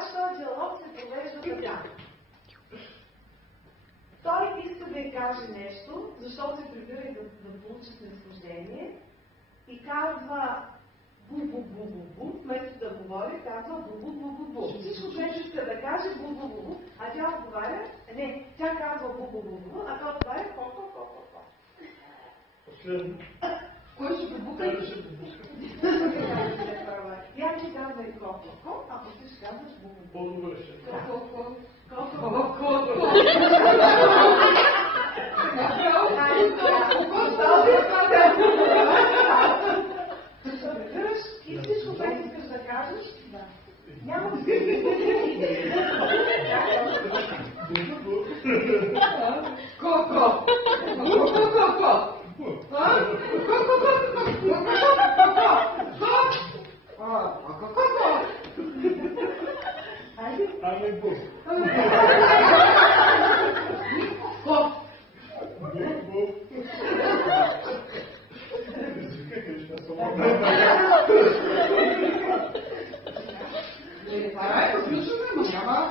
Обаче този диалог се провежда така. Той иска да й каже нещо, защото се прибира да получи снисхождение и казва бу-бу-бу-бу-бу, вместо да говори, казва бу-бу-бу-бу-бу. Всичко, което иска да каже бу-бу-бу-бу, а тя отговаря, не, тя казва бу-бу-бу-бу, а той отговаря ко-ко-ко-ко-ко. Последно. Кой ще бубука? Къде ще бубука? Я ти казва и ко-ко-ко, ако ти ще казваш бу-бу-бу. По-добре ще. Ко-ко-ко. И всичко, което искаш да кажеш, няма да се Ко-ко! Ко-ко-ко-ко! Ами бу. Ко! Бу. Това е различно, но няма